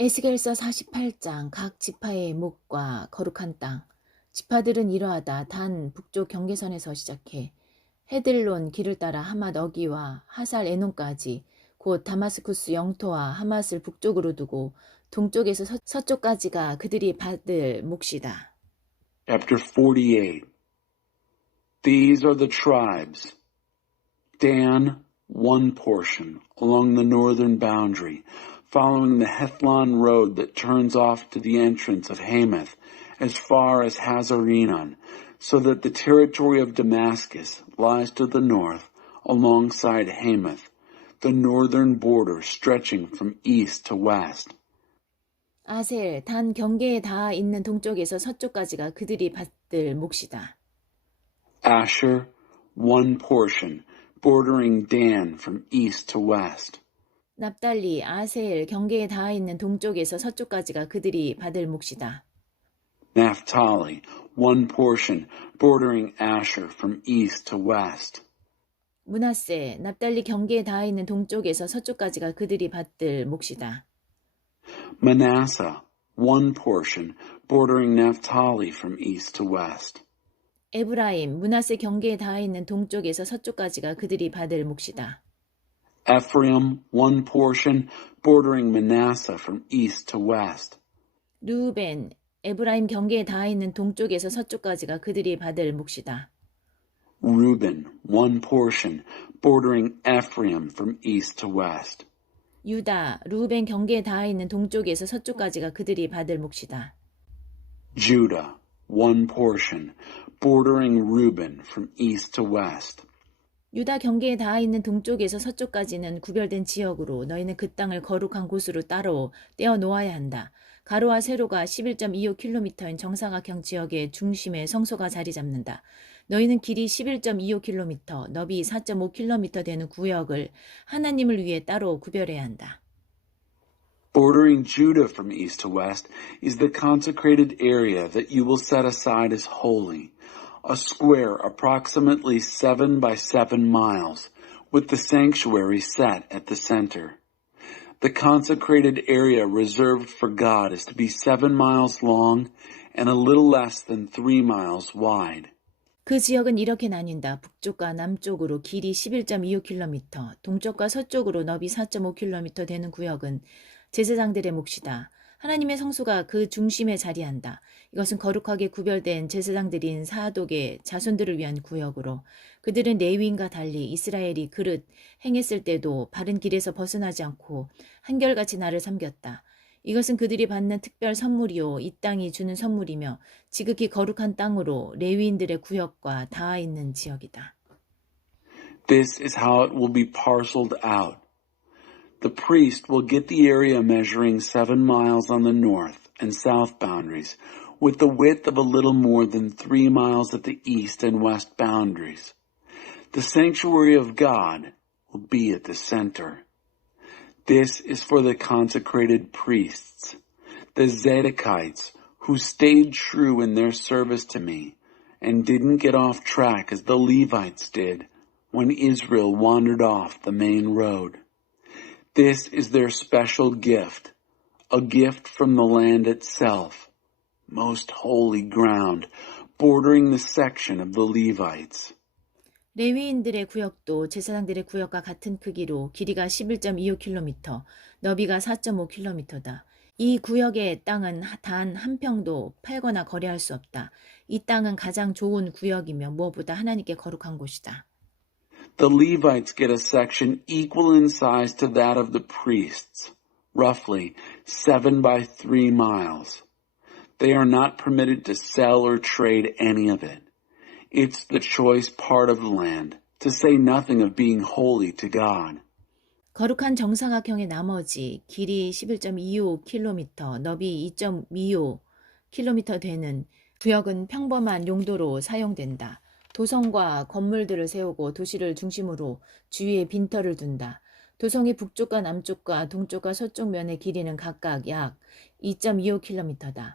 에스겔서 48장 각 지파의 목과 거룩한 땅. 지파들은 이러하다. 단 북쪽 경계선에서 시작해 헤들론 길을 따라 하맛 어기와 하살 에논까지 곧 다마스쿠스 영토와 하맛을 북쪽으로 두고 동쪽에서 서쪽까지가 그들이 받을 몫이다. Chapter 48. These are the tribes. Dan, one portion, along the northern boundary, following the Hethlon road that turns off to the entrance of Hamath, as far as Hazarenon, so that the territory of Damascus lies to the north, alongside Hamath, the northern border stretching from east to west. 아셀, 단 경계에 닿아 있는 동쪽에서 서쪽까지가 그들이 받을 몫이다. Asher, one portion, bordering Dan from east to west. 납달리, 아셀, 경계에 닿아 있는 동쪽에서 서쪽까지가 그들이 받을 몫이다. Naphtali, one portion, bordering Asher from east to west. 므낫세, 납달리 경계에 닿아 있는 동쪽에서 서쪽까지가 그들이 받을 몫이다. Manasseh, one portion, bordering Naphtali from east to west. 에브라임, 므낫세 경계에 닿아 있는 동쪽에서 서쪽까지가 그들이 받을 몫이다. Ephraim, one portion, bordering Manasseh from east to west. 르우벤, 에브라임 경계에 닿아 있는 동쪽에서 서쪽까지가 그들이 받을 몫이다. Reuben, one portion, bordering Ephraim from east to west. 유다, 르우벤 경계에 닿아 있는 동쪽에서 서쪽까지가 그들이 받을 몫이다. Judah, one portion, bordering Reuben from east to west. 유다 경계에 닿아 있는 동쪽에서 서쪽까지는 구별된 지역으로 너희는 그 땅을 거룩한 곳으로 따로 떼어 놓아야 한다. 가로와 세로가 11.25km인 정사각형 지역의 중심에 성소가 자리 잡는다. 너희는 길이 11.25km, 너비 4.5km 되는 구역을 하나님을 위해 따로 구별해야 한다. Bordering Judah from east to west is the consecrated area that you will set aside as holy, a square approximately 7 by 7 miles, with the sanctuary set at the center. The consecrated area reserved for God is to be 7 miles long and a little less than 3 miles wide. 그 지역은 이렇게 나뉜다. 북쪽과 남쪽으로 길이 11.25km, 동쪽과 서쪽으로 너비 4.5km 되는 구역은 제사장들의 몫이다. 하나님의 성소가 그 중심에 자리한다. 이것은 거룩하게 구별된 제사장들인 사독의 자손들을 위한 구역으로 그들은 레위인과 달리 이스라엘이 그릇 행했을 때도 바른 길에서 벗어나지 않고 한결같이 나를 섬겼다. 이것은 그들이 받는 특별 선물이요 이 땅이 주는 선물이며 지극히 거룩한 땅으로 레위인들의 구역과 닿아 있는 지역이다. This is how it will be parceled out. The priest will get the area measuring 7 miles on the north and south boundaries, with the width of a little more than 3 miles at the east and west boundaries. The sanctuary of God will be at the center. This is for the consecrated priests, the Zedekites, who stayed true in their service to me and didn't get off track as the Levites did when Israel wandered off the main road. This is their special gift, a gift from the land itself, most holy ground, bordering the section of the Levites. 레위인들의 구역도 제사장들의 구역과 같은 크기로 길이가 11.25km, 너비가 4.5km다. 이 구역의 땅은 단 한 평도 팔거나 거래할 수 없다. 이 땅은 가장 좋은 구역이며 무엇보다 하나님께 거룩한 곳이다. The Levites get a section equal in size to that of the priests, roughly 7 by 3 miles. They are not permitted to sell or trade any of it. It's the choice part of the land, to say nothing of being holy to God. 거룩한 정사각형의 나머지 길이 11.25km, 너비 2.25km 되는 구역은 평범한 용도로 사용된다. 도성과 건물들을 세우고 도시를 중심으로 주위에 빈터를 둔다. 도성의 북쪽과 남쪽과 동쪽과 서쪽 면의 길이는 각각 약 2.25km다.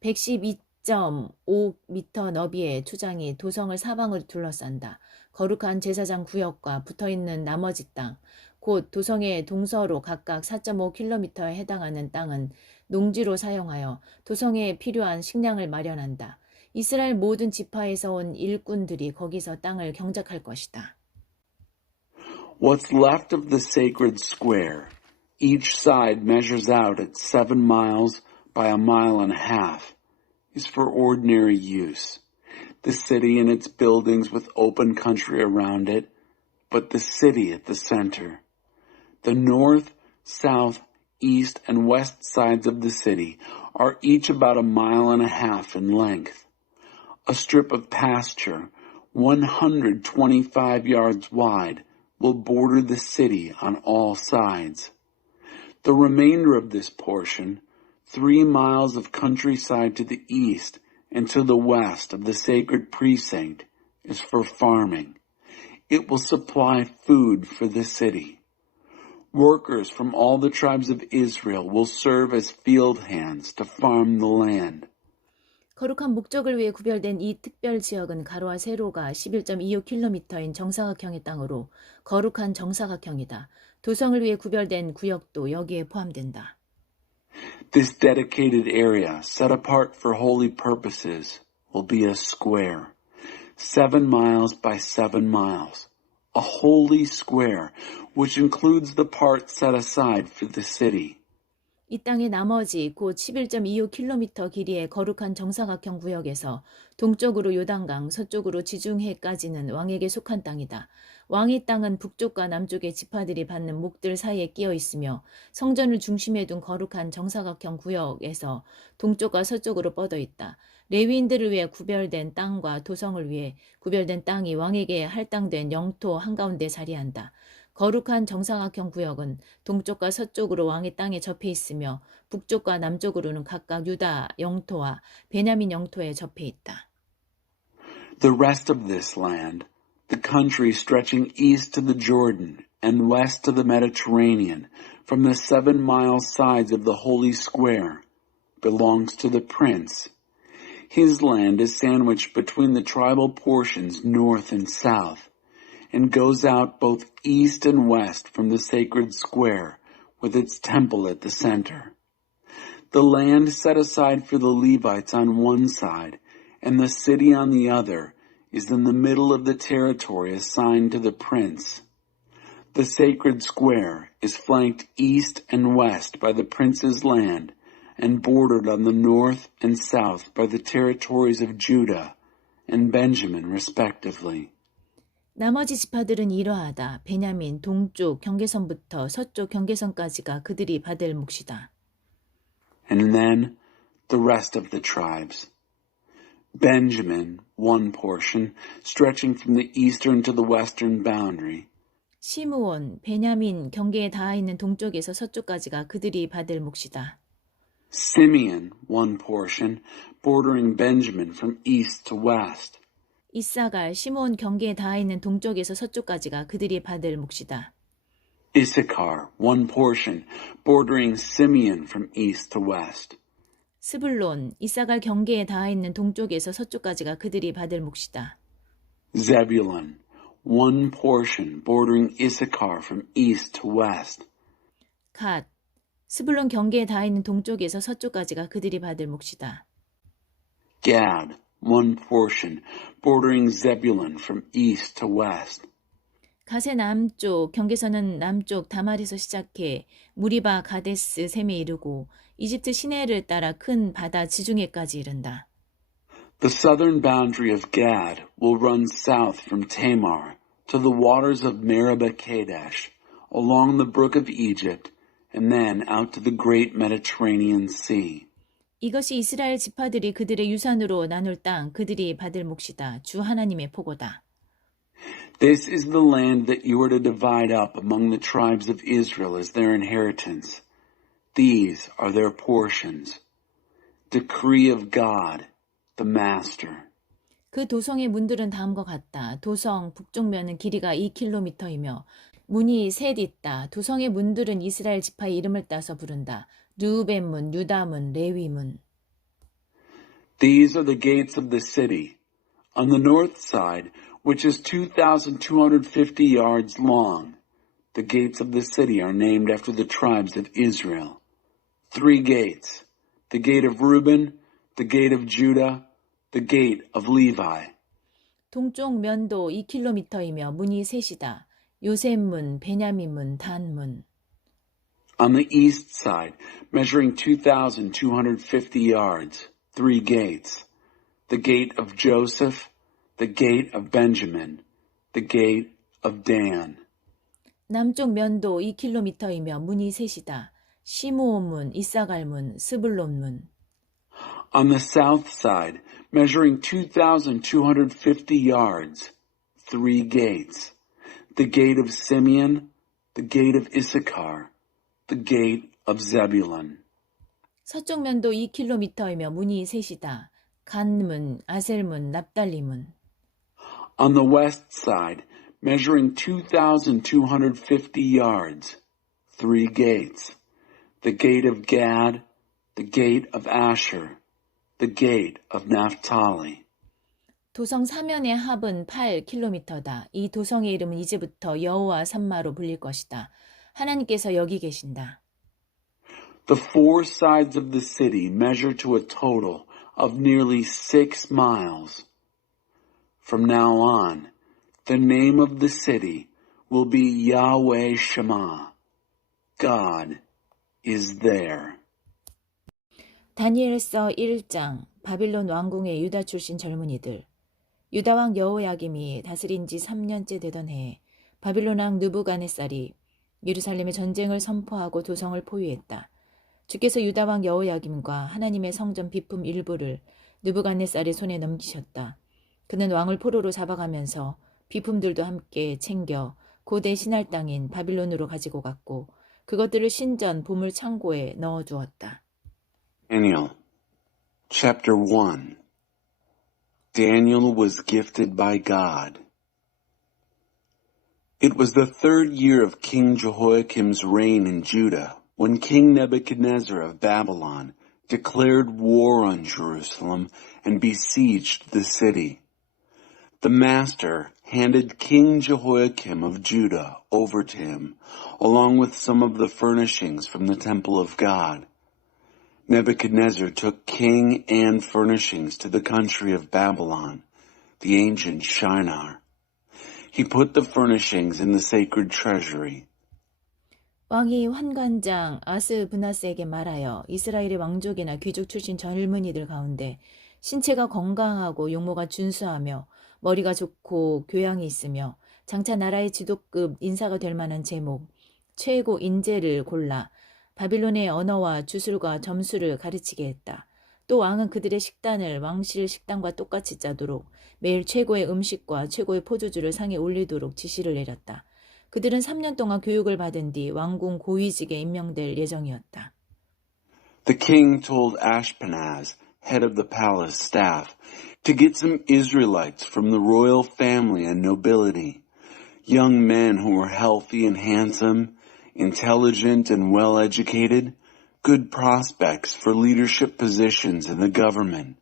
112.5m 너비의 투장이 도성을 사방을 둘러싼다. 거룩한 제사장 구역과 붙어있는 나머지 땅, 곧 도성의 동서로 각각 4.5km에 해당하는 땅은 농지로 사용하여 도성에 필요한 식량을 마련한다. 이스라엘 모든 지파에서 온 일꾼들이 거기서 땅을 경작할 것이다. What's left of the sacred square, each side measures out at 7 miles by a mile and a half, is for ordinary use. The city and its buildings with open country around it, but the city at the center. The north, south, east, and west sides of the city are each about a mile and a half in length. A strip of pasture, 125 yards wide, will border the city on all sides. The remainder of this portion, 3 miles of countryside to the east and to the west of the sacred precinct, is for farming. It will supply food for the city. Workers from all the tribes of Israel will serve as field hands to farm the land. 거룩한 목적을 위해 구별된 이 특별 지역은 가로와 세로가 11.25km인 정사각형의 땅으로 거룩한 정사각형이다. 도성을 위해 구별된 구역도 여기에 포함된다. This dedicated area, set apart for holy purposes, will be a square, 7 miles by 7 miles, a holy square, which includes the part set aside for the city. 이 땅의 나머지 곧 11.25km 길이의 거룩한 정사각형 구역에서 동쪽으로 요단강, 서쪽으로 지중해까지는 왕에게 속한 땅이다. 왕의 땅은 북쪽과 남쪽의 지파들이 받는 목들 사이에 끼어 있으며 성전을 중심에 둔 거룩한 정사각형 구역에서 동쪽과 서쪽으로 뻗어 있다. 레위인들을 위해 구별된 땅과 도성을 위해 구별된 땅이 왕에게 할당된 영토 한가운데 자리한다. 거룩한 정사각형 구역은 동쪽과 서쪽으로 왕의 땅에 접해 있으며 북쪽과 남쪽으로는 각각 유다 영토와 베냐민 영토에 접해 있다. The rest of this land, the country stretching east to the Jordan and west to the Mediterranean, from the 7-mile sides of the Holy Square, belongs to the prince. His land is sandwiched between the tribal portions north and south, and goes out both east and west from the sacred square, with its temple at the center. The land set aside for the Levites on one side, and the city on the other, is in the middle of the territory assigned to the prince. The sacred square is flanked east and west by the prince's land, and bordered on the north and south by the territories of Judah and Benjamin respectively. 나머지 지파들은 이러하다. 베냐민 동쪽 경계선부터 서쪽 경계선까지가 그들이 받을 몫이다. And then the rest of the tribes. Benjamin, one portion, stretching from the eastern to the western boundary. 시므온, 베냐민 경계에 닿아 있는 동쪽에서 서쪽까지가 그들이 받을 몫이다. Simeon, one portion, bordering Benjamin from east to west. 이사갈, 시므온 경계에 닿아 있는 동쪽에서 서쪽까지가 그들이 받을 몫이다. Issachar, one portion, bordering Simeon from east to west. 스불론, 이사갈 경계에 닿아 있는 동쪽에서 서쪽까지가 그들이 받을 몫이다. Zebulun, one portion, bordering Issachar from east to west. 갓, 스불론 경계에 닿아 있는 동쪽에서 서쪽까지가 그들이 받을 몫이다. Gad, one portion, bordering Zebulun from east to west. 갓의 남쪽 경계선은 남쪽 다말에서 시작해 무리바 가데스 셈에 이르고 이집트 시내를 따라 큰 바다 지중해까지 이른다. The southern boundary of Gad will run south from Tamar to the waters of Meribah Kadesh, along the brook of Egypt, and then out to the great Mediterranean Sea. 이것이 이스라엘 지파들이 그들의 유산으로 나눌 땅, 그들이 받을 몫이다. 주 하나님의 포고다. This is the land that you are to divide up among the tribes of Israel as their inheritance. These are their portions. Decree of God, the Master. 그 도성의 문들은 다음과 같다. 도성 북쪽면은 길이가 2km이며 문이 셋 있다. 도성의 문들은 이스라엘 지파의 이름을 따서 부른다. 르우벤문, 유다문, 레위문. These are the gates of the city. On the north side, which is 2,250 yards long, The gates of the city are named after the tribes of Israel. 3 gates. The gate of Reuben, the gate of Judah, the gate of Levi. 동쪽 면도 2km이며 문이 셋이다. 요셉문, 베냐민문, 단문. On the east side, measuring 2,250 yards, 3 gates. The gate of Joseph, the gate of Benjamin, the gate of Dan. 남쪽 면도 2km이며 문이 셋이다. 시므온문, 이사갈문, 스불론문. On the south side, measuring 2,250 yards, 3 gates. The gate of Simeon, the gate of Issachar, the gate of Zebulun. 서쪽 면도 2km이며 문이 셋이다. 간문, 아셀문, 납달리문. On the west side, measuring 2,250 yards, 3 gates. The gate of Gad, the gate of Asher, the gate of Naphtali. 도성 사면의 합은 8km다. 이 도성의 이름은 이제부터 여호와 산마로 불릴 것이다. 하나님께서 여기 계신다. The 4 sides of the city measure to a total of nearly 6 miles. From now on, the name of the city will be Yahweh Shammah. God is there. 다니엘서 1장 바빌론 왕궁의 유다 출신 젊은이들. 유다 왕 여호야김이 다스린 지 3년째 되던 해에 바빌론 왕 느부갓네살이 예루살렘에 전쟁을 선포하고 도성을 포위했다. 주께서 유다 왕 여호야김과 하나님의 성전 비품 일부를 느부갓네살의 손에 넘기셨다. 그는 왕을 포로로 잡아가면서 비품들도 함께 챙겨 고대 신할 땅인 바빌론으로 가지고 갔고 그것들을 신전 보물 창고에 넣어두었다. Daniel, chapter 1. Daniel was gifted by God. It was the 3rd year of King Jehoiakim's reign in Judah, when King Nebuchadnezzar of Babylon declared war on Jerusalem and besieged the city. The master handed King Jehoiakim of Judah over to him, along with some of the furnishings from the temple of God. Nebuchadnezzar took king and furnishings to the country of Babylon, the ancient Shinar. He put the furnishings in the sacred treasury. 왕이 환관장 아스브나스에게 말하여 이스라엘의 왕족이나 귀족 출신 젊은이들 가운데 신체가 건강하고 용모가 준수하며 머리가 좋고 교양이 있으며 장차 나라의 지도급 인사가 될 만한 제목, 최고 인재를 골라 바빌론의 언어와 주술과 점수를 가르치게 했다. 또 왕은 그들의 식단을 왕실 식단과 똑같이 짜도록 매일 최고의 음식과 최고의 포도주를 상에 올리도록 지시를 내렸다. 그들은 3년 동안 교육을 받은 뒤 왕궁 고위직에 임명될 예정이었다. The king told Ashpenaz, head of the palace staff, to get some Israelites from the royal family and nobility, young men who were healthy and handsome, intelligent and well-educated, good prospects for leadership positions in the government,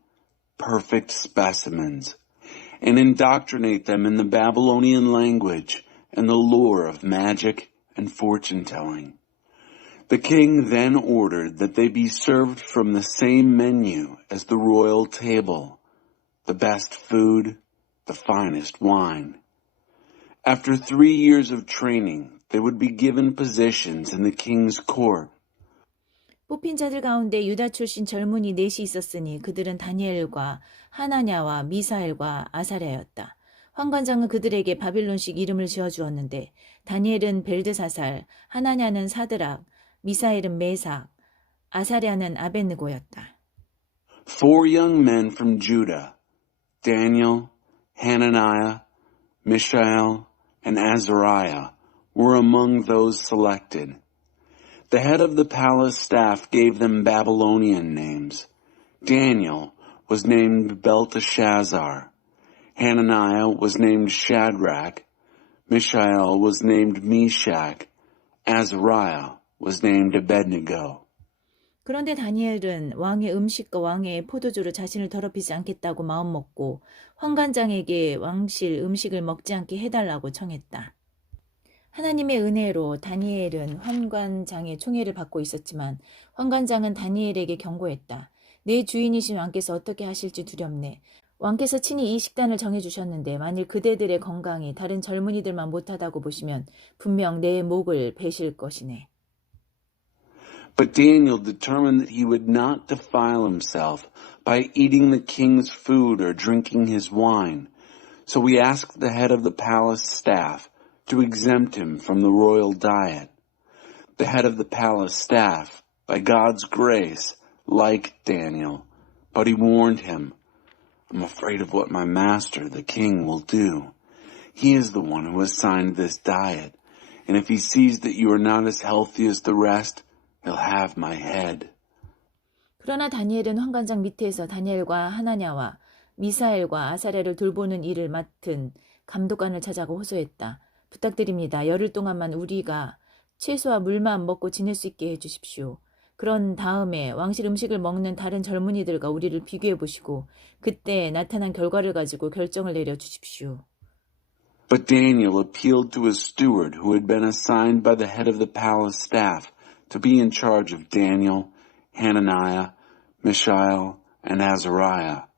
perfect specimens, and indoctrinate them in the Babylonian language and the lore of magic and fortune-telling. The king then ordered that they be served from the same menu as the royal table, the best food, the finest wine. After 3 years of training, they would be given positions in the king's court. 뽑힌 자들 가운데 유다 출신 젊은이 넷이 있었으니 그들은 다니엘과 하나냐와 미사엘과 아사랴였다. 환관장은 그들에게 바빌론식 이름을 지어주었는데 다니엘은 벨드사살, 하나냐는 사드락, 미사엘은 메삭, 아사랴는 아벳느고였다. 4 young men from Judah, Daniel, Hananiah, Mishael, and Azariah, were among those selected. The head of the palace staff gave them Babylonian names. Daniel was named Belteshazzar. Hananiah was named Shadrach. Mishael was named Meshach. Azariah was named Abednego. 그런데 다니엘은 왕의 음식과 왕의 포도주로 자신을 더럽히지 않겠다고 마음먹고 환관장에게 왕실 음식을 먹지 않게 해달라고 청했다. 하나님의 은혜로 다니엘은 환관장의 총애를 받고 있었지만 환관장은 다니엘에게 경고했다. 내 주인이신 왕께서 어떻게 하실지 두렵네. 왕께서 친히 이 식단을 정해주셨는데 만일 그대들의 건강이 다른 젊은이들만 못하다고 보시면 분명 내 목을 베실 것이네. But Daniel determined that he would not defile himself by eating the king's food or drinking his wine. So we asked the head of the palace staff to exempt him from the royal diet. The head of the palace staff, by God's grace, liked Daniel, but he warned him, I'm afraid of what my master, the king, will do. He is the one who has signed this diet, and if he sees that you are not as healthy as the rest, he'll have my head. 그러나 다니엘은 환관장 밑에서 다니엘과 하나냐와 미사엘과 아사랴를 돌보는 일을 맡은 감독관을 찾아가 호소했다. 부탁드립니다. 열흘 동안만 우리가 채소와 물만 먹고 지낼 수 있게 해주십시오. 그런 다음에 왕실 음식을 먹는 다른 젊은이들과 우리를 비교해 보시고 그때 나타난 결과를 가지고 결정을 내려 주십시오. But Daniel appealed to his steward who had been assigned by the head of the palace staff to be in charge of Daniel, Hananiah, Mishael, and Azariah.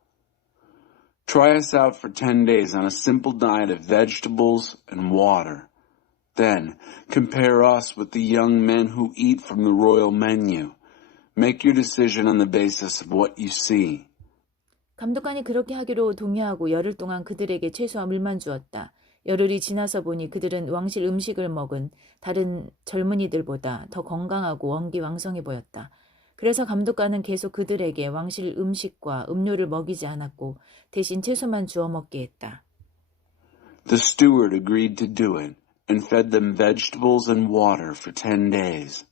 Try us out for 10 days on a simple diet of vegetables and water. Then compare us with the young men who eat from the royal menu. Make your decision on the basis of what you see. 감독관이 그렇게 하기로 동의하고 열흘 동안 그들에게 채소와 물만 주었다. 열흘이 지나서 보니 그들은 왕실 음식을 먹은 다른 젊은이들보다 더 건강하고 원기왕성해 보였다. 그래서 감독관은 계속 그들에게 왕실 음식과 음료를 먹이지 않았고 대신 채소만 주워 먹게 했다. The steward agreed to do it and fed them vegetables and water for 10 days.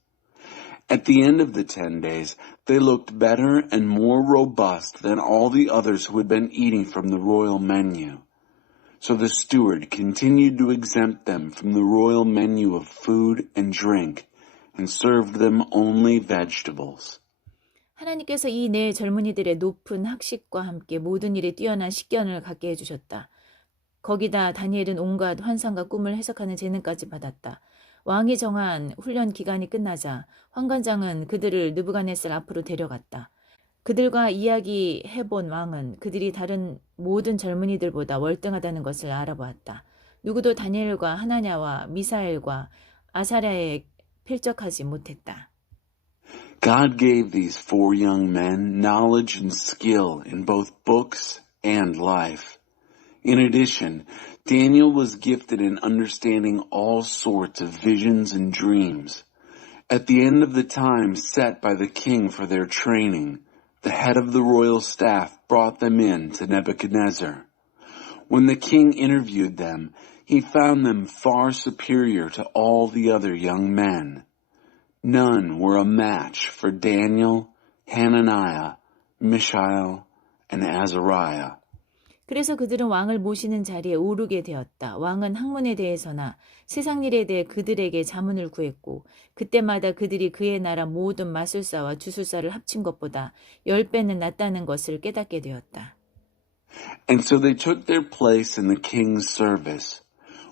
At the end of the 10 days, they looked better and more robust than all the others who had been eating from the royal menu. So the steward continued to exempt them from the royal menu of food and drink and served them only vegetables. 하나님께서 이 네 젊은이들의 높은 학식과 함께 모든 일에 뛰어난 식견을 갖게 해주셨다. 거기다 다니엘은 온갖 환상과 꿈을 해석하는 재능까지 받았다. 왕이 정한 훈련 기간이 끝나자 환관장은 그들을 느부갓네살 앞으로 데려갔다. 그들과 이야기해본 왕은 그들이 다른 모든 젊은이들보다 월등하다는 것을 알아보았다. 누구도 다니엘과 하나냐와 미사엘과 아사랴에 필적하지 못했다. God gave these 4 young men knowledge and skill in both books and life. In addition, Daniel was gifted in understanding all sorts of visions and dreams. At the end of the time set by the king for their training, the head of the royal staff brought them in to Nebuchadnezzar. When the king interviewed them, he found them far superior to all the other young men. None were a match for Daniel, Hananiah, Mishael, and Azariah. 그래서 그들은 왕을 모시는 자리에 오르게 되었다. 왕은 학문에 대해서나 세상 일에 대해 그들에게 자문을 구했고 그때마다 그들이 그의 나라 모든 마술사와 주술사를 합친 것보다 10배는 낫다는 것을 깨닫게 되었다. And so they took their place in the king's service.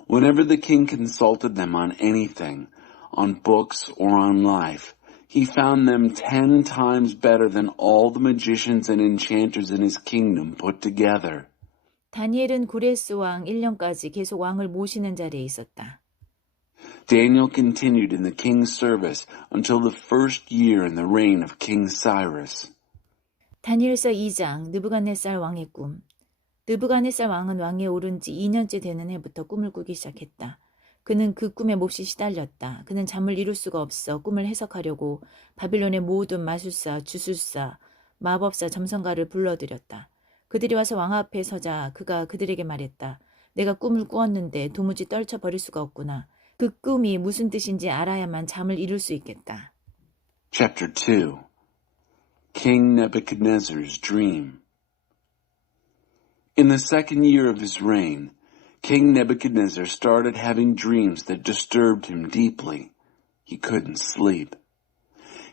Whenever the king consulted them on anything, on books or on life, he found them 10 times better than all the magicians and enchanters in his kingdom put together. 다니엘은 구레스 왕 1년까지 계속 왕을 모시는 자리에 있었다. Daniel continued in the king's service until the first year in the reign of King Cyrus. 다니엘서 2장 느부갓네살 왕의 꿈. 느부갓네살 왕은 왕에 오른 지 2년째 되는 해부터 꿈을 꾸기 시작했다. 그는 그 꿈에 몹시 시달렸다. 그는 잠을 이룰 수가 없어 꿈을 해석하려고 바빌론의 모든 마술사, 주술사, 마법사, 점성가를 불러들였다. 그들이 와서 왕 앞에 서자 그가 그들에게 말했다. 내가 꿈을 꾸었는데 도무지 떨쳐버릴 수가 없구나. 그 꿈이 무슨 뜻인지 알아야만 잠을 이룰 수 있겠다. Chapter 2 King Nebuchadnezzar's Dream. In the second year of his reign, King Nebuchadnezzar started having dreams that disturbed him deeply. He couldn't sleep.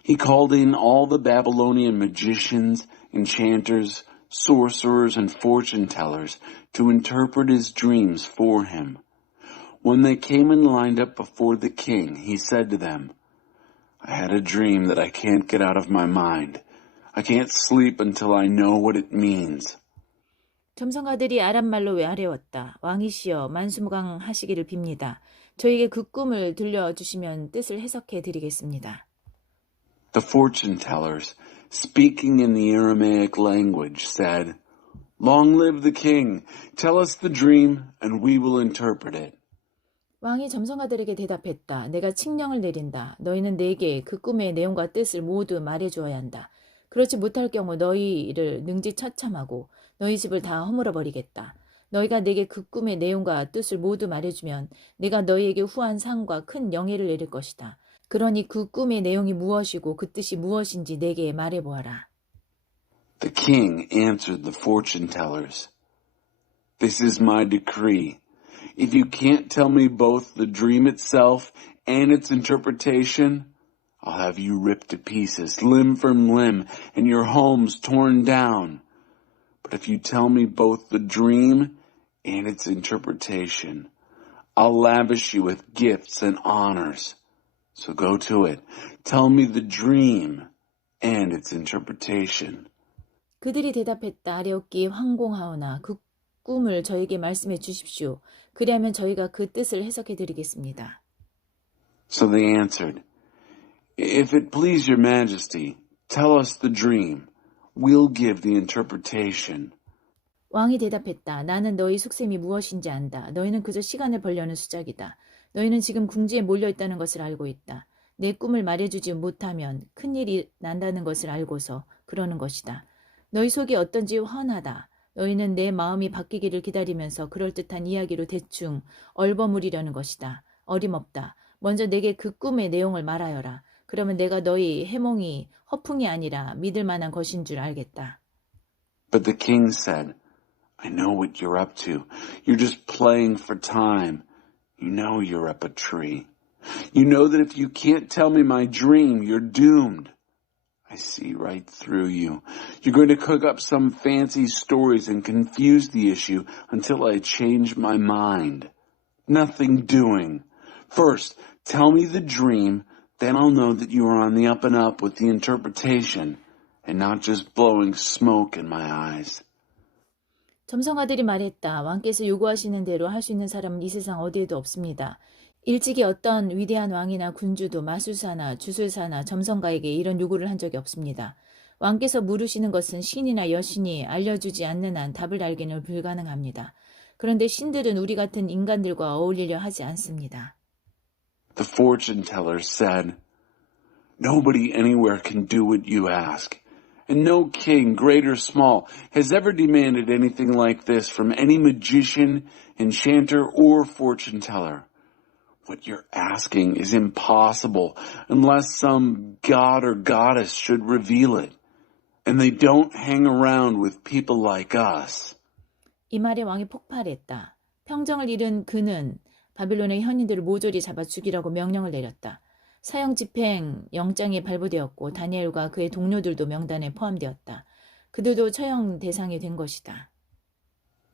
He called in all the Babylonian magicians, enchanters, sorcerers, and fortune tellers to interpret his dreams for him. When they came and lined up before the king, he said to them, I had a dream that I can't get out of my mind. I can't sleep until I know what it means. 점성가들이 아람말로 아뢰었다. 왕이시여 만수무강하시기를 빕니다. 저에게 그 꿈을 들려주시면 뜻을 해석해 드리겠습니다. The fortune tellers, speaking in the Aramaic language, said, Long live the king. Tell us the dream and we will interpret it. 왕이 점성가들에게 대답했다. 내가 칙령을 내린다. 너희는 내게 그 꿈의 내용과 뜻을 모두 말해주어야 한다. 그렇지 못할 경우 너희를 능지처참하고 너희 집을 다 허물어버리겠다. 너희가 내게 그 꿈의 내용과 뜻을 모두 말해주면 내가 너희에게 후한 상과 큰 영예를 내릴 것이다. 그러니 그 꿈의 내용이 무엇이고 그 뜻이 무엇인지 내게 말해보아라. The king answered the fortune tellers, This is my decree. If you can't tell me both the dream itself and its interpretation, I'll have you ripped to pieces, limb from limb, and your homes torn down. But if you tell me both the dream and its interpretation, I'll lavish you with gifts and honors. So go to it. Tell me the dream and its interpretation. 그들이 대답했다. 아뢰옵기 황공하오나 그 꿈을 저에게 말씀해 주십시오. 그리하면 저희가 그 뜻을 해석해 드리겠습니다. So they answered, If it please your majesty, tell us the dream. We'll give the interpretation. 왕이 대답했다. 나는 너희 속셈이 무엇인지 안다. 너희는 그저 시간을 벌려는 수작이다. 너희는 지금 궁지에 몰려있다는 것을 알고 있다. 내 꿈을 말해주지 못하면 큰일이 난다는 것을 알고서 그러는 것이다. 너희 속이 어떤지 훤하다. 너희는 내 마음이 바뀌기를 기다리면서 그럴듯한 이야기로 대충 얼버무리려는 것이다. 어림없다. 먼저 내게 그 꿈의 내용을 말하여라. 그러면 내가 너희 해몽이 허풍이 아니라 믿을 만한 것인 줄 알겠다. But the king said, I know what you're up to. You're just playing for time. You know you're up a tree. You know that if you can't tell me my dream, you're doomed. I see right through you. You're going to cook up some fancy stories and confuse the issue until I change my mind. Nothing doing. First, tell me the dream, then I'll know that you are on the up and up with the interpretation and not just blowing smoke in my eyes. 점성아들이 말했다. 왕께서 요구하시는 대로 할 수 있는 사람은 이 세상 어디에도 없습니다. 일찍이 어떤 위대한 왕이나 군주도 마술사나 주술사나 점성가에게 이런 요구를 한 적이 없습니다. 왕께서 물으시는 것은 신이나 여신이 알려주지 않는 한 답을 알기는 불가능합니다. 그런데 신들은 우리 같은 인간들과 어울리려 하지 않습니다. The fortune teller said, Nobody anywhere can do what you ask. And no king, great or small, has ever demanded anything like this from any magician, enchanter, or fortune teller. What you're asking is impossible unless some god or goddess should reveal it. And they don't hang around with people like us. 이 말에 왕이 폭발했다. 평정을 잃은 그는 바빌론의 현인들을 모조리 잡아 죽이라고 명령을 내렸다. 사형 집행 영장이 발부되었고 다니엘과 그의 동료들도 명단에 포함되었다. 그들도 처형 대상이 된 것이다.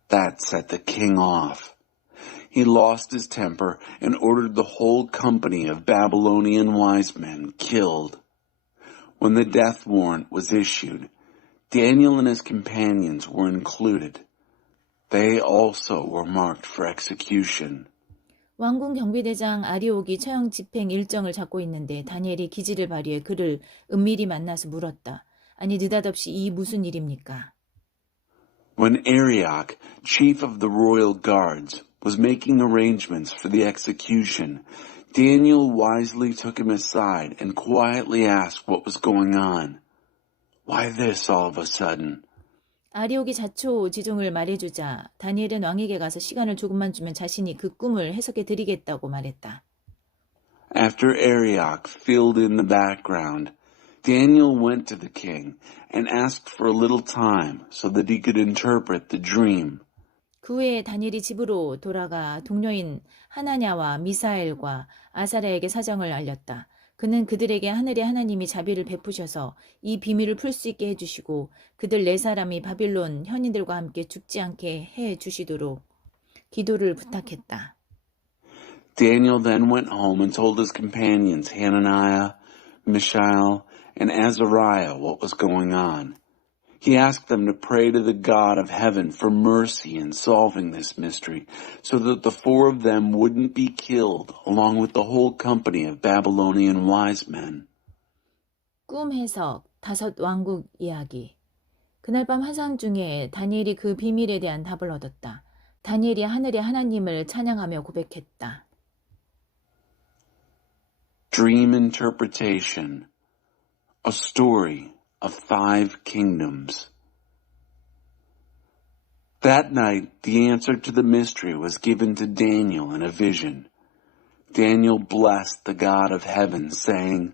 That set the king off. He lost his temper and ordered the whole company of Babylonian wise men killed. When the death warrant was issued, Daniel and his companions were included. They also were marked for execution. 왕궁 경비대장 아리옥이 처형 집행 일정을 잡고 있는데 다니엘이 기지를 발휘해 그를 은밀히 만나서 물었다. 아니 느닷없이 이 무슨 일입니까? When Arioch, chief of the royal guards, was making arrangements for the execution, Daniel wisely took him aside and quietly asked what was going on. Why this all of a sudden? 아리옥이 자초지종을 말해주자 다니엘은 왕에게 가서 시간을 조금만 주면 자신이 그 꿈을 해석해 드리겠다고 말했다. After Arioch filled in the background, Daniel went to the king and asked for a little time so that he could interpret the dream. 그 후에 다니엘이 집으로 돌아가 동료인 하나냐와 미사엘과 아사랴에게 사정을 알렸다. 그는 그들에게 하늘의 하나님이 자비를 베푸셔서 이 비밀을 풀 수 있게 해주시고 그들 네 사람이 바빌론 현인들과 함께 죽지 않게 해주시도록 기도를 부탁했다. Daniel then went home and told his companions, Hananiah, Mishael, and Azariah, what was going on. He asked them to pray to the God of heaven for mercy in solving this mystery, so that the four of them wouldn't be killed, along with the whole company of Babylonian wise men. 꿈 해석, 다섯 왕국 이야기. 그날 밤 환상 중에 다니엘이 그 비밀에 대한 답을 얻었다. 다니엘이 하늘의 하나님을 찬양하며 고백했다. Dream interpretation. A story of 5 kingdoms. That night, the answer to the mystery was given to Daniel in a vision. Daniel blessed the God of heaven, saying,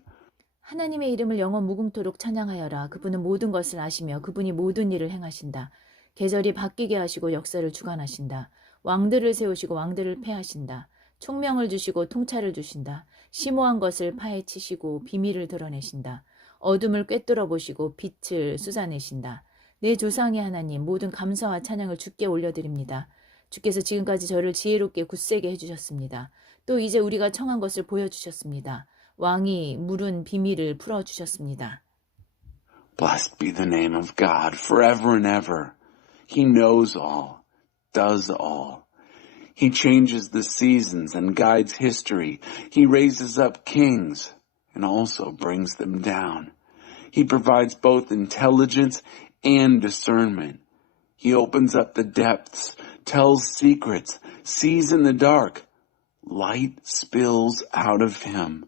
하나님의 이름을 영원 무궁토록 찬양하여라. 그분은 모든 것을 아시며 그분이 모든 일을 행하신다. 계절이 바뀌게 하시고 역사를 주관하신다. 왕들을 세우시고 왕들을 패하신다. 총명을 주시고 통찰을 주신다. 심오한 것을 파헤치시고 비밀을 드러내신다. 어둠을 꿰뚫어 보시고 빛을 쏟아내신다. 내 조상의 하나님, 모든 감사와 찬양을 주께 올려드립니다. 주께서 지금까지 저를 지혜롭게 굳세게 해주셨습니다. 또 이제 우리가 청한 것을 보여주셨습니다. 왕이 물은 비밀을 풀어주셨습니다. Blessed be the name of God forever and ever. He knows all, does all. He changes the seasons and guides history. He raises up kings and also brings them down. He provides both intelligence and discernment. He opens up the depths, tells secrets, sees in the dark. Light spills out of him.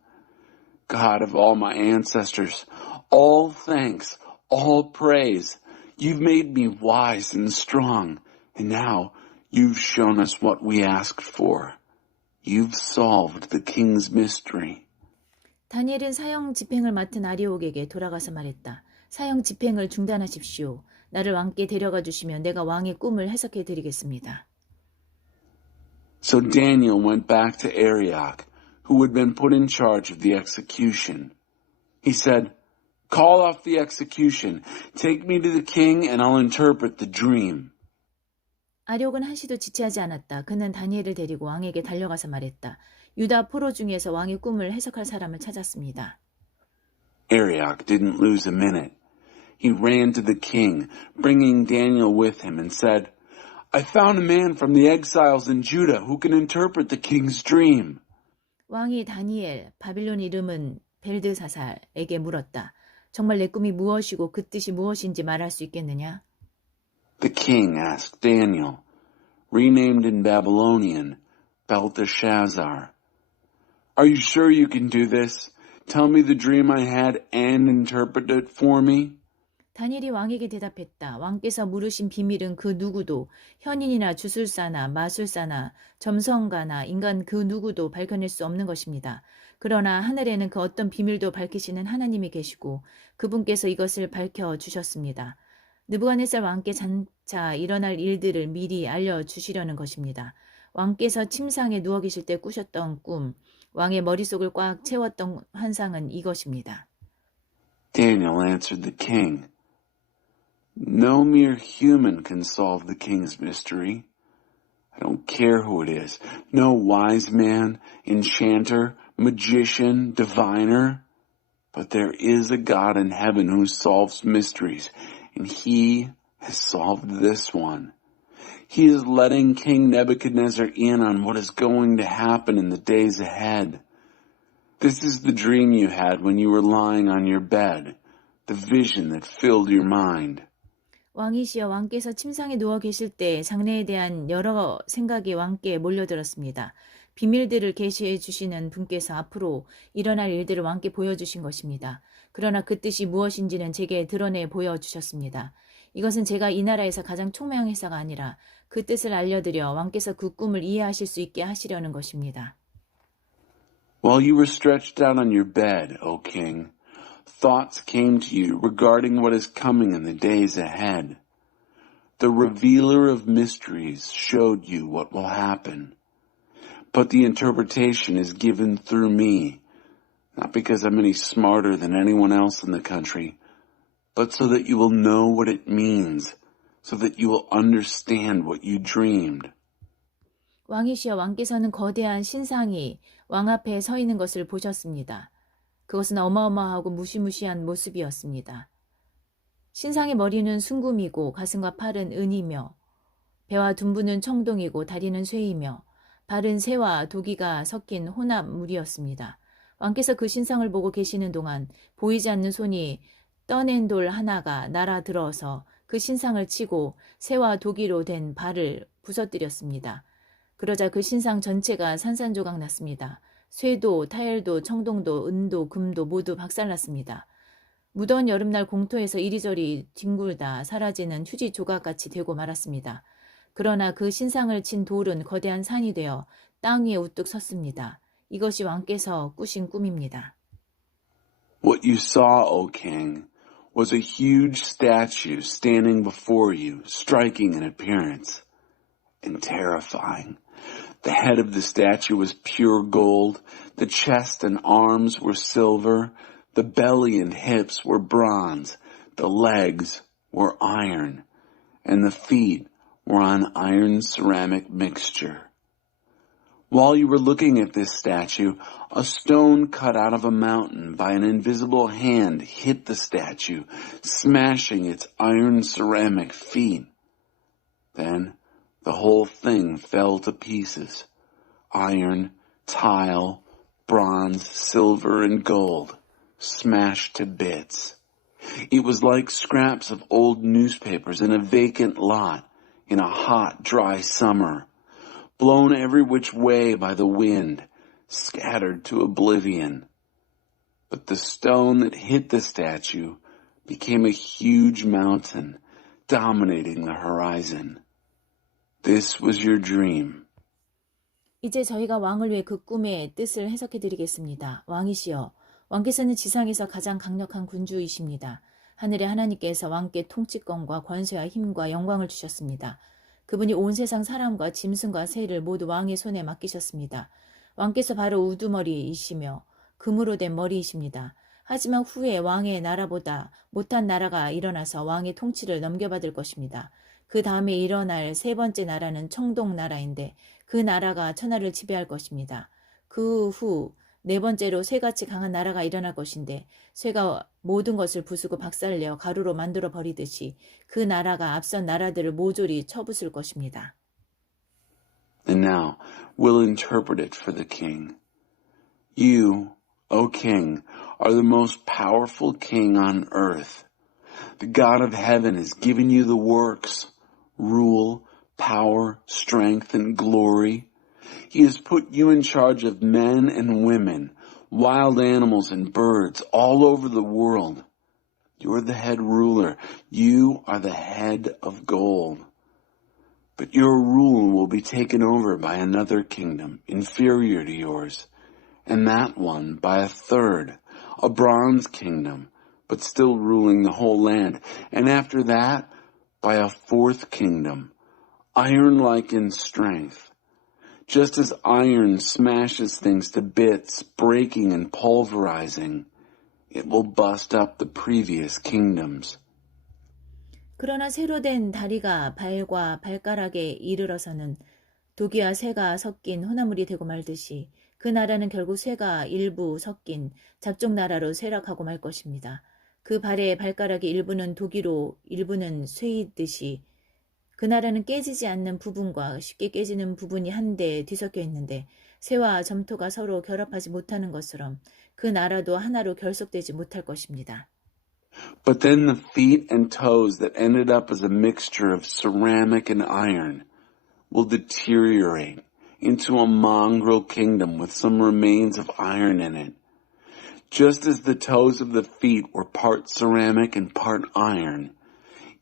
God of all my ancestors, all thanks, all praise. You've made me wise and strong, and now you've shown us what we asked for. You've solved the king's mystery. 다니엘은 사형 집행을 맡은 아리옥에게 돌아가서 말했다. 사형 집행을 중단하십시오. 나를 왕께 데려가 주시면 내가 왕의 꿈을 해석해 드리겠습니다. So Daniel went back to Arioch, who had been put in charge of the execution. He said, Call off the execution. Take me to the king and I'll interpret the dream. 아리옥은 한시도 지체하지 않았다. 그는 다니엘을 데리고 왕에게 달려가서 말했다. 유다 포로 중에서 왕의 꿈을 해석할 사람을 찾았습니다. Arioch didn't lose a minute. He ran to the king, bringing Daniel with him, and said, I found a man from the exiles in Judah who can interpret the king's dream. 왕이 다니엘, 바빌론 이름은 벨드사살에게 물었다. 정말 내 꿈이 무엇이고 그 뜻이 무엇인지 말할 수 있겠느냐? The king asked Daniel, renamed in Babylonian, Belteshazzar, Are you sure you can do this? Tell me the dream I had and interpret it for me. 다니엘이 왕에게 대답했다. 왕께서 물으신 비밀은 그 누구도 현인이나 주술사나 마술사나 점성가나 인간 그 누구도 밝혀낼 수 없는 것입니다. 그러나 하늘에는 그 어떤 비밀도 밝히시는 하나님이 계시고 그분께서 이것을 밝혀주셨습니다. 느부갓네살 왕께 장차 일어날 일들을 미리 알려주시려는 것입니다. 왕께서 침상에 누워 계실 때 꾸셨던 꿈, 왕의 머릿속을 꽉 채웠던 환상은 이것입니다. Daniel answered the king, No mere human can solve the king's mystery. I don't care who it is. No wise man, enchanter, magician, diviner. But there is a God in heaven who solves mysteries, and he has solved this one. He is letting King Nebuchadnezzar in on what is going to happen in the days ahead. This is the dream you had when you were lying on your bed, the vision that filled your mind. 왕이시여 왕께서 침상에 누워 계실 때 장래에 대한 여러 생각이 왕께 몰려들었습니다. 비밀들을 계시해 주시는 분께서 앞으로 일어날 일들을 왕께 보여주신 것입니다. 그러나 그 뜻이 무엇인지는 제게 드러내 보여주셨습니다. 이것은 제가 이 나라에서 가장 총명해서가 아니라 그 뜻을 알려드려 왕께서 그 꿈을 이해하실 수 있게 하시려는 것입니다. While you were stretched out on your bed, O king, thoughts came to you regarding what is coming in the days ahead. The revealer of mysteries showed you what will happen. But the interpretation is given through me, not because I'm any smarter than anyone else in the country, but so that you will know what it means, so that you will understand what you dreamed. 왕이시여, 왕께서는 거대한 신상이 왕 앞에 서 있는 것을 보셨습니다. 그것은 어마어마하고 무시무시한 모습이었습니다. 신상의 머리는 순금이고 가슴과 팔은 은이며 배와 둔부는 청동이고 다리는 쇠이며 발은 새와 도기가 섞인 혼합물이었습니다. 왕께서 그 신상을 보고 계시는 동안 보이지 않는 손이 떠낸 돌 하나가 날아들어서 그 신상을 치고 새와 도기로 된 발을 부서뜨렸습니다. 그러자 그 신상 전체가 산산조각 났습니다. 쇠도, 타일도, 청동도, 은도, 금도 모두 박살났습니다. 무더운 여름날 공터에서 이리저리 뒹굴다 사라지는 휴지 조각같이 되고 말았습니다. 그러나 그 신상을 친 돌은 거대한 산이 되어 땅 위에 우뚝 섰습니다. 이것이 왕께서 꾸신 꿈입니다. What you saw, O king, was a huge statue standing before you, striking in appearance and terrifying. The head of the statue was pure gold, the chest and arms were silver, the belly and hips were bronze, the legs were iron, and the feet were an iron ceramic mixture. While you were looking at this statue, a stone cut out of a mountain by an invisible hand hit the statue, smashing its iron ceramic feet. Then the whole thing fell to pieces. Iron, tile, bronze, silver, and gold smashed to bits. It was like scraps of old newspapers in a vacant lot in a hot, dry summer, blown every which way by the wind, scattered to oblivion. But the stone that hit the statue became a huge mountain, dominating the horizon. This was your dream. 이제 저희가 왕을 위해 그 꿈의 뜻을 해석해 드리겠습니다. 왕이시여, 왕께서는 지상에서 가장 강력한 군주이십니다. 하늘의 하나님께서 왕께 통치권과 권세와 힘과 영광을 주셨습니다. 그분이 온 세상 사람과 짐승과 새를 모두 왕의 손에 맡기셨습니다. 왕께서 바로 우두머리이시며 금으로 된 머리이십니다. 하지만 후에 왕의 나라보다 못한 나라가 일어나서 왕의 통치를 넘겨받을 것입니다. 그 다음에 일어날 세 번째 나라는 청동 나라인데 그 나라가 천하를 지배할 것입니다. 그 후 네 번째로 쇠같이 강한 나라가 일어날 것인데 쇠가 모든 것을 부수고 박살내어 가루로 만들어 버리듯이 그 나라가 앞선 나라들을 모조리 쳐부술 것입니다. And now we'll interpret it for the king. You, O king, are the most powerful king on earth. The God of heaven has given you the works, rule, power, strength, and glory. He has put you in charge of men and women, wild animals and birds all over the world. You're the head ruler. You are the head of gold. But your rule will be taken over by another kingdom, inferior to yours, and that one by a third, a bronze kingdom, but still ruling the whole land, and after that, by a fourth kingdom, iron-like in strength. Just as iron smashes things to bits, breaking and pulverizing, it will bust up the previous kingdoms. 그러나 새로 된 다리가 발과 발가락에 이르러서는 도기와 쇠가 섞인 혼합물이 되고 말듯이 그 나라는 결국 쇠가 일부 섞인 잡종 나라로 쇠락하고 말 것입니다. 그 발의 발가락의 일부는 도기로 일부는 쇠이듯이 그 나라는 깨지지 않는 부분과 쉽게 깨지는 부분이 한데 뒤섞여 있는데 쇠와 점토가 서로 결합하지 못하는 것처럼 그 나라도 하나로 결속되지 못할 것입니다. But then the feet and toes that ended up as a mixture of ceramic and iron will deteriorate into a mongrel kingdom with some remains of iron in it. Just as the toes of the feet were part ceramic and part iron,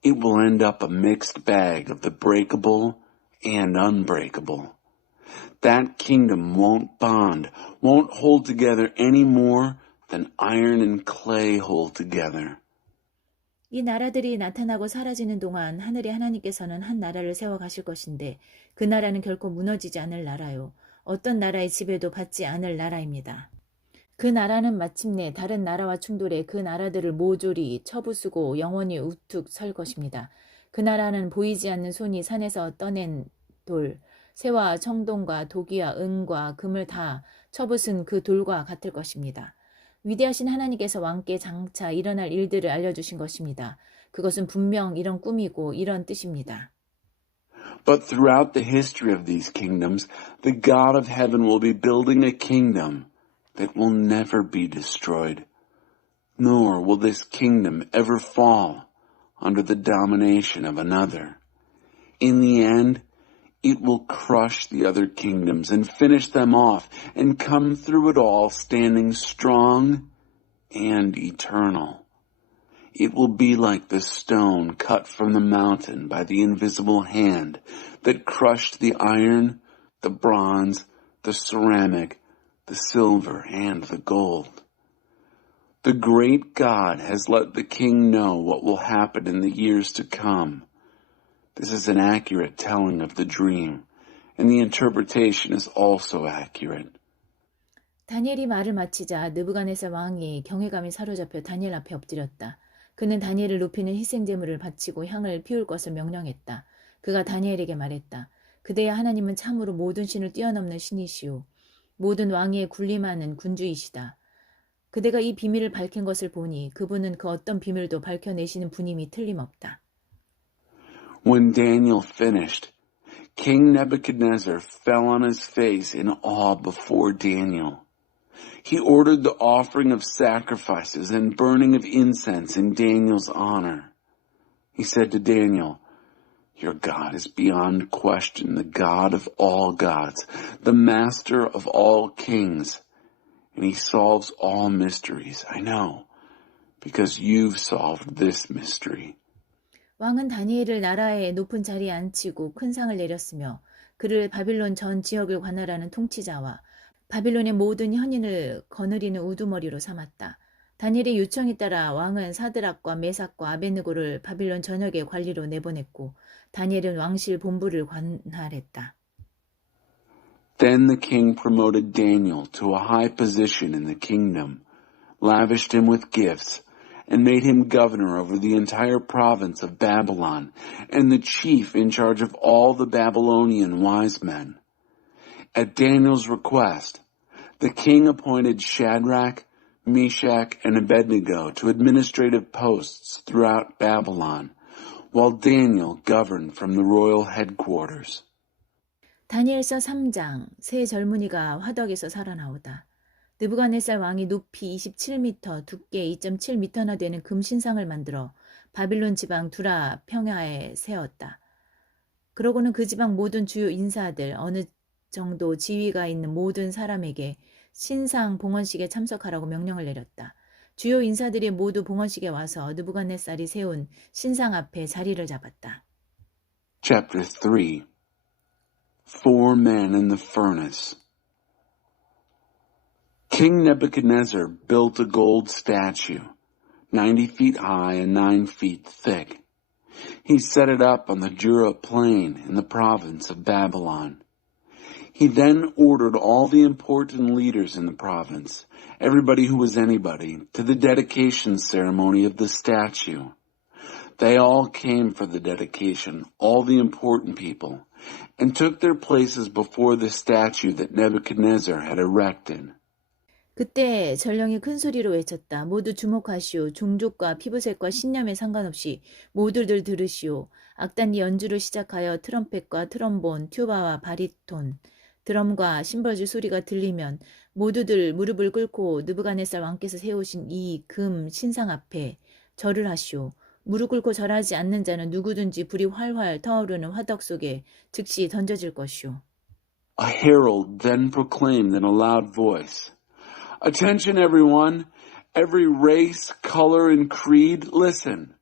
it will end up a mixed bag of the breakable and unbreakable. That kingdom won't bond, won't hold together any more than iron and clay hold together. 이 나라들이 나타나고 사라지는 동안 하늘의 하나님께서는 한 나라를 세워 가실 것인데 그 나라는 결코 무너지지 않을 나라요. 어떤 나라의 지배도 받지 않을 나라입니다. 그 나라는 마침내 다른 나라와 충돌해 그 나라들을 모조리 쳐부수고 영원히 우뚝 설 것입니다. 그 나라는 보이지 않는 손이 산에서 떠낸 돌, 새와 청동과 도기와 은과 금을 다 쳐부순 그 돌과 같을 것입니다. 위대하신 하나님께서 왕께 장차 일어날 일들을 알려주신 것입니다. 그것은 분명 이런 꿈이고 이런 뜻입니다. But throughout the history of these kingdoms, the God of heaven will be building a kingdom that will never be destroyed, nor will this kingdom ever fall under the domination of another. In the end, it will crush the other kingdoms and finish them off and come through it all standing strong and eternal. It will be like the stone cut from the mountain by the invisible hand that crushed the iron, the bronze, the ceramic, the silver, and the gold. The great God has let the king know what will happen in the years to come. This is an accurate telling of the dream, and the interpretation is also accurate. 다니엘이 말을 마치자 느부갓네살 왕이 경외감에 사로잡혀 다니엘 앞에 엎드렸다. 그는 다니엘을 높이는 희생제물을 바치고 향을 피울 것을 명령했다. 그가 다니엘에게 말했다. 그대야 하나님은 참으로 모든 신을 뛰어넘는 신이시오. 모든 왕위에 군림하는 군주이시다. 그대가 이 비밀을 밝힌 것을 보니 그분은 그 어떤 비밀도 밝혀내시는 분임이 틀림없다. When Daniel finished, King Nebuchadnezzar fell on his face in awe before Daniel. He ordered the offering of sacrifices and burning of incense in Daniel's honor. He said to Daniel, "Your God is beyond question the God of all gods, the master of all kings, and he solves all mysteries. I know, because you've solved this mystery." 왕은 다니엘을 나라의 높은 자리에 앉히고 큰 상을 내렸으며 그를 바빌론 전 지역을 관할하는 통치자와 바빌론의 모든 현인을 거느리는 우두머리로 삼았다. 다니엘의 요청에 따라 왕은 사드락과 메삭과 아베느고를 바빌론 전역의 관리로 내보냈고 다니엘은 왕실 본부를 관할했다. Then the king promoted Daniel to a high position in the kingdom, lavished him with gifts, and made him governor over the entire province of Babylon and the chief in charge of all the Babylonian wise men. At Daniel's request, the king appointed Shadrach, Meshach, and Abednego to administrative posts throughout Babylon, while Daniel governed from the royal headquarters. 다니엘서 3장 세 젊은이가 화덕에서 살아나오다. 느부갓네살 왕이 높이 27m, 두께 2.7m나 되는 금 신상을 만들어 바빌론 지방 두라 평야에 세웠다. 그러고는 그 지방 모든 주요 인사들, 어느 정도 지위가 있는 모든 사람에게 신상 봉헌식에 참석하라고 명령을 내렸다. 주요 인사들이 모두 봉헌식에 와서 느부갓네살이 세운 신상 앞에 자리를 잡았다. Chapter 3 4 Men in the Furnace. King Nebuchadnezzar built a gold statue, 90 feet high and 9 feet thick. He set it up on the Dura plain in the province of Babylon. He then ordered all the important leaders in the province, everybody who was anybody, to the dedication ceremony of the statue. They all came for the dedication, all the important people, and took their places before the statue that Nebuchadnezzar had erected. 그때 전령이 큰 소리로 외쳤다. 모두 주목하시오. 종족과 피부색과 신념에 상관없이 모두들 들으시오. 악단이 연주를 시작하여 트럼펫과 트럼본, 튜바와 바리톤, 드럼과 심벌줄 소리가 들리면 모두들 무릎을 꿇고 느부갓네살 왕께서 세우신 이 금 신상 앞에 절을 하시오. 무릎 꿇고 절하지 않는 자는 누구든지 불이 활활 타오르는 화덕 속에 즉시 던져질 것이오. A herald then proclaimed in a loud voice, "Attention everyone, every race, color, and creed, listen.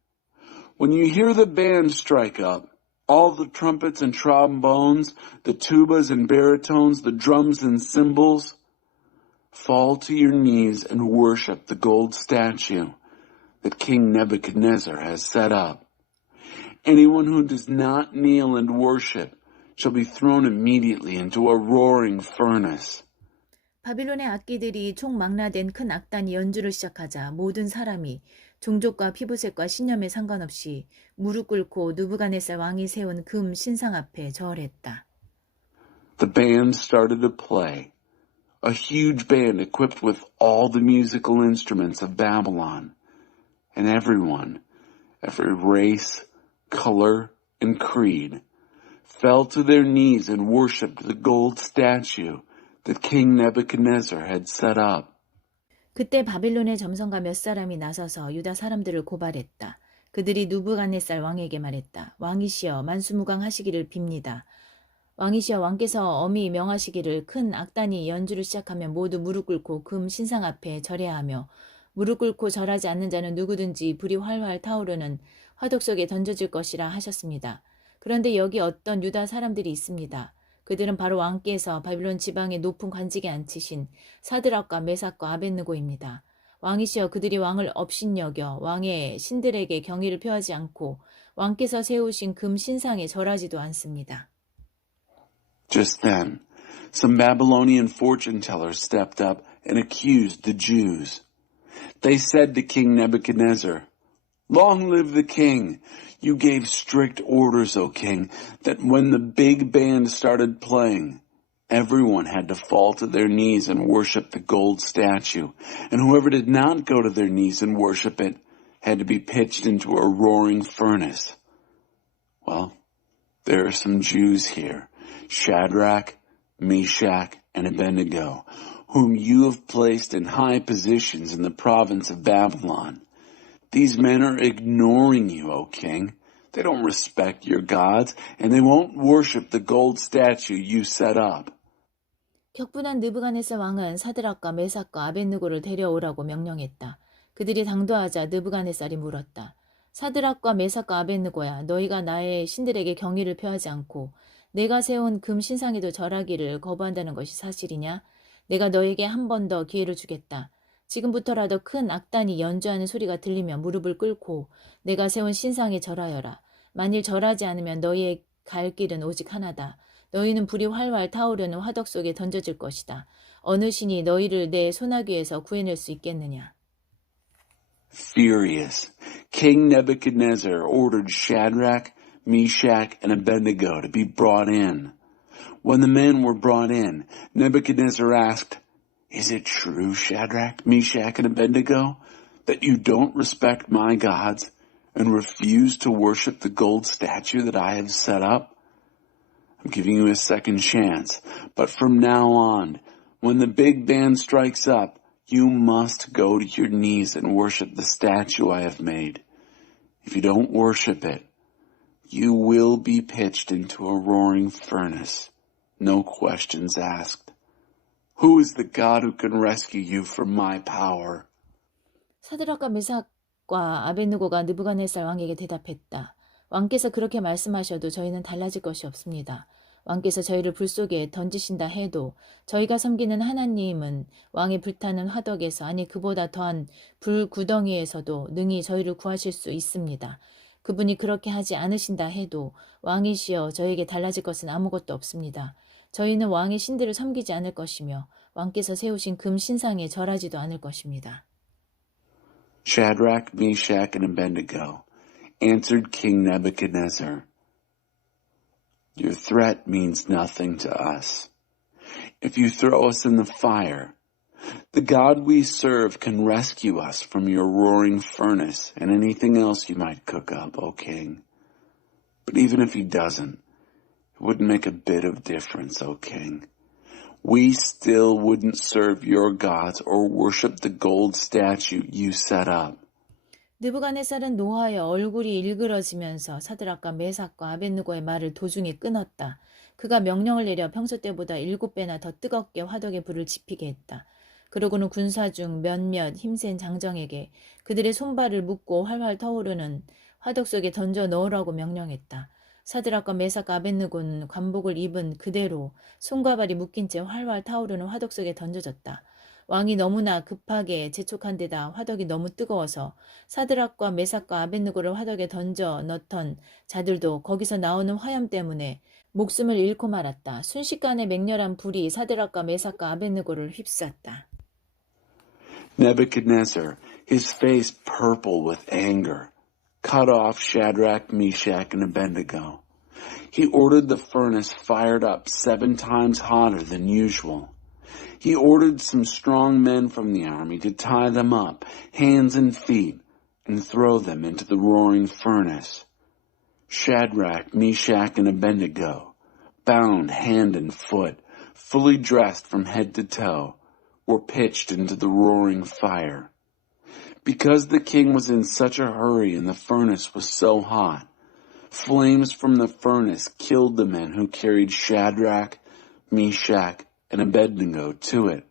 When you hear the band strike up, all the trumpets and trombones, the tubas and baritones, the drums and cymbals, fall to your knees and worship the gold statue that King Nebuchadnezzar has set up. Anyone who does not kneel and worship shall be thrown immediately into a roaring furnace." 바빌론의 악기들이 총망라된 큰 악단이 연주를 시작하자 모든 사람이 종족과 피부색과 신념에 상관없이 무릎 꿇고 느부갓네살 왕이 세운 금 신상 앞에 절했다. The band started to play. A huge band equipped with all the musical instruments of Babylon. And everyone, every race, color, and creed, fell to their knees and worshipped the gold statue that King Nebuchadnezzar had set up. 그때 바빌론의 점성가 몇 사람이 나서서 유다 사람들을 고발했다. 그들이 누부갓네살 왕에게 말했다. 왕이시여 만수무강하시기를 빕니다. 왕이시여 왕께서 엄히 명하시기를 큰 악단이 연주를 시작하면 모두 무릎 꿇고 금 신상 앞에 절해야 하며 무릎 꿇고 절하지 않는 자는 누구든지 불이 활활 타오르는 화덕 속에 던져질 것이라 하셨습니다. 그런데 여기 어떤 유다 사람들이 있습니다. 그들은 바로 왕께서 바빌론 지방의 높은 관직에 앉히신 사드락과 메삭과 아벳느고입니다. 왕이시여 그들이 왕을 업신여겨 왕의 신들에게 경의를 표하지 않고 왕께서 세우신 금 신상에 절하지도 않습니다. Just then, some Babylonian fortune tellers stepped up and accused the Jews. They said to King Nebuchadnezzar, "Long live the king! You gave strict orders, O king, that when the big band started playing, everyone had to fall to their knees and worship the gold statue, and whoever did not go to their knees and worship it had to be pitched into a roaring furnace." Well, there are some Jews here, Shadrach, Meshach, and Abednego, whom you have placed in high positions in the province of Babylon. These men are ignoring you, O king. They don't respect your gods, and they won't worship the gold statue you set up. 격분한 느부갓네살 왕은 사드락과 메삭과 아벳느고를 데려오라고 명령했다. 그들이 당도하자 느부갓네살이 물었다. 사드락과 메삭과 아벳느고야, 너희가 나의 신들에게 경의를 표하지 않고 내가 세운 금 신상에도 절하기를 거부한다는 것이 사실이냐? 내가 너에게 한 번 더 기회를 주겠다. 지금부터라도 큰 악단이 연주하는 소리가 들리면 무릎을 꿇고 내가 세운 신상에 절하여라. 만일 절하지 않으면 너희의 갈 길은 오직 하나다. 너희는 불이 활활 타오르는 화덕 속에 던져질 것이다. 어느 신이 너희를 내 소나귀에서 구해낼 수 있겠느냐. Furious, King Nebuchadnezzar ordered Shadrach, Meshach, and Abednego to be brought in. When the men were brought in, Nebuchadnezzar asked, "Is it true, Shadrach, Meshach, and Abednego, that you don't respect my gods and refuse to worship the gold statue that I have set up? I'm giving you a second chance, but from now on, when the big band strikes up, you must go to your knees and worship the statue I have made. If you don't worship it, you will be pitched into a roaring furnace. No questions asked. Who is the God who can rescue you from my power?" 사드락과 메삭과 아벳느고가 느부갓네살 왕에게 대답했다. 왕께서 그렇게 말씀하셔도 저희는 달라질 것이 없습니다. 왕께서 저희를 불 속에 던지신다 해도 저희가 섬기는 하나님은 왕의 불타는 화덕에서 아니 그보다 더한 불 구덩이에서도 능히 저희를 구하실 수 있습니다. 그분이 그렇게 하지 않으신다 해도 왕이시여 저에게 달라질 것은 아무것도 없습니다. 저희는 왕의 신들을 섬기지 않을 것이며 왕께서 세우신 금 신상에 절하지도 않을 것입니다. Shadrach, Meshach, and Abednego answered King Nebuchadnezzar, "Your threat means nothing to us. If you throw us in the fire, the God we serve can rescue us from your roaring furnace and anything else you might cook up, O king. But even if he doesn't, it wouldn't make a bit of difference, O king. We still wouldn't serve your gods or worship the gold statue you set up." 느부갓네살은 노하여 얼굴이 일그러지면서 사드락과 메삭과 아벳느고의 말을 도중에 끊었다. 그가 명령을 내려 평소 때보다 7배나 더 뜨겁게 화덕에 불을 지피게 했다. 그러고는 군사 중 몇몇 힘센 장정에게 그들의 손발을 묶고 활활 타오르는 화덕 속에 던져 넣으라고 명령했다. 사드락과 메삭과 아벳느고는 관복을 입은 그대로 손과 발이 묶인 채 활활 타오르는 화덕 속에 던져졌다. 왕이 너무나 급하게 재촉한 데다 화덕이 너무 뜨거워서 사드락과 메삭과 아벳느고를 화덕에 던져 넣던 자들도 거기서 나오는 화염 때문에 목숨을 잃고 말았다. 순식간에 맹렬한 불이 사드락과 메삭과 아벳느고를 휩쌌다. Nebuchadnezzar, his face purple with anger, cut off Shadrach, Meshach, and Abednego. He ordered the furnace fired up 7 times hotter than usual. He ordered some strong men from the army to tie them up, hands and feet, and throw them into the roaring furnace. Shadrach, Meshach, and Abednego, bound hand and foot, fully dressed from head to toe, were pitched into the roaring fire. Because the king was in such a hurry and the furnace was so hot, flames from the furnace killed the men who carried Shadrach, Meshach, and Abednego to it,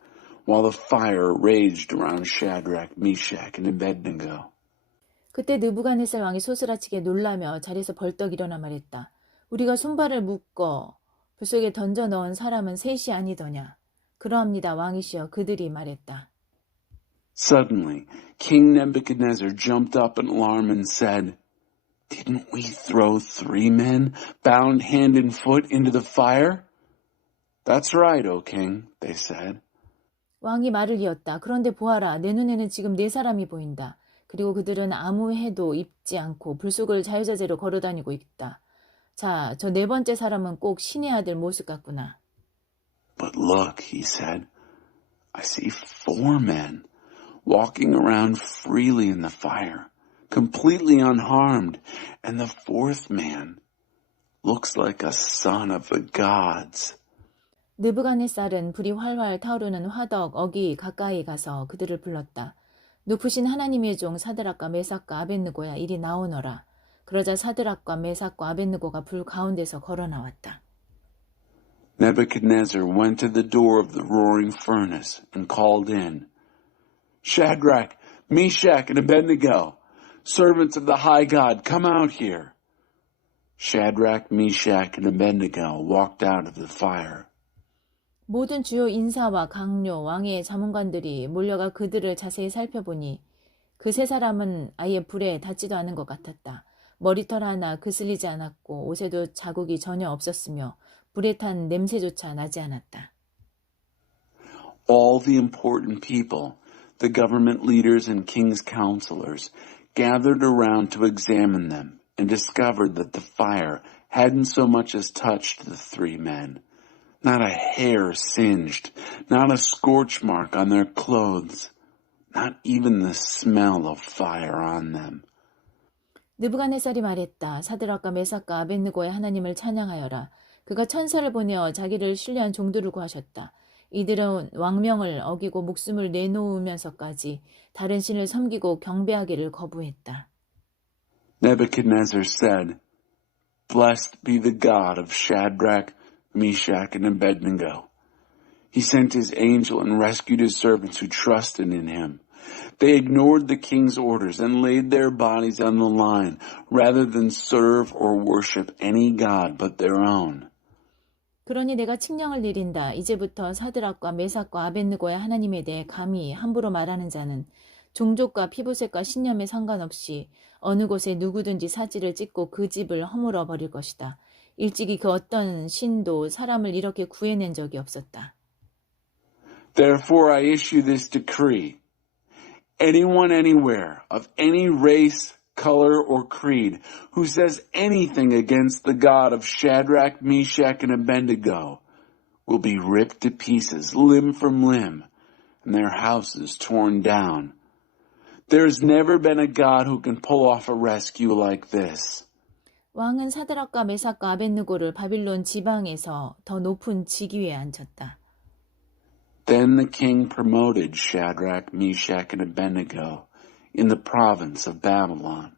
while the fire raged around Shadrach, Meshach, and Abednego. 그때 느부갓네살 왕이 소스라치게 놀라며 자리에서 벌떡 일어나 말했다. 우리가 손발을 묶어 불 속에 던져 넣은 사람은 셋이 아니더냐. 그러합니다, 왕이시여. 그들이 말했다. Suddenly, King Nebuchadnezzar jumped up in alarm and said, "Didn't we throw 3 men, bound hand and foot, into the fire?" "That's right, O king," they said. 왕이 말을 이었다. 그런데 보아라, 내 눈에는 지금 4사람이 보인다. 그리고 그들은 아무 해도 입지 않고 불 속을 자유자재로 걸어다니고 있다. 자, 저 4번째 사람은 꼭 신의 아들 모습 같구나. "But look," he said, "I see 4 men walking around freely in the fire, completely unharmed, and the 4th man looks like a son of the gods." 느부갓네살은 불이 활활 타오르는 화덕 어기 가까이 가서 그들을 불렀다. 높으신 하나님의 종 사드락과 메삭과 아벳느고야, 이리 나오너라. 그러자 사드락과 메삭과 아벳느고가 불 가운데서 걸어 나왔다. Nebuchadnezzar went to the door of the roaring furnace and called in, "Shadrach, Meshach, and Abednego, servants of the high God, come out here." Shadrach, Meshach, and Abednego walked out of the fire. 모든 주요 인사와 강료, 왕의 자문관들이 몰려가 그들을 자세히 살펴보니 그 3사람은 아예 불에 닿지도 않은 것 같았다. 머리털 하나 그슬리지 않았고 옷에도 자국이 전혀 없었으며 불에 탄 냄새조차 나지 않았다. All the important people, the government leaders and king's counselors, gathered around to examine them and discovered that the fire hadn't so much as touched the 3 men. Not a hair singed, not a scorch mark on their clothes, not even the smell of fire on them. 느부갓네살이 말했다. 사드락과 메삭과 아벳느고의 하나님을 찬양하여라. 그가 천사를 보내어 자기를 신뢰한 종들을 구하셨다. 이들은 왕명을 어기고 목숨을 내놓으면서까지 다른 신을 섬기고 경배하기를 거부했다. Nebuchadnezzar said, "Blessed be the God of Shadrach, Meshach, and Abednego. He sent his angel and rescued his servants who trusted in him. They ignored the king's orders and laid their bodies on the line rather than serve or worship any god but their own." 그러니 내가 칙령을 내린다. 이제부터 사드락과 메삭과 아벳느고의 하나님에 대해 감히 함부로 말하는 자는 종족과 피부색과 신념에 상관없이 어느 곳에 누구든지 사지를 찍고 그 집을 허물어 버릴 것이다. 일찍이 그 어떤 신도 사람을 이렇게 구해낸 적이 없었다. Therefore I issue this decree. Anyone anywhere of any race, color, or creed who says anything against the God of Shadrach, Meshach, and Abednego will be ripped to pieces, limb from limb, and their houses torn down. There has never been a God who can pull off a rescue like this. 왕은 사드락과 메삭과 아벳느고를 바빌론 지방에서 더 높은 직위에 앉혔다. Then the king promoted Shadrach, Meshach, and Abednego in the province of Babylon.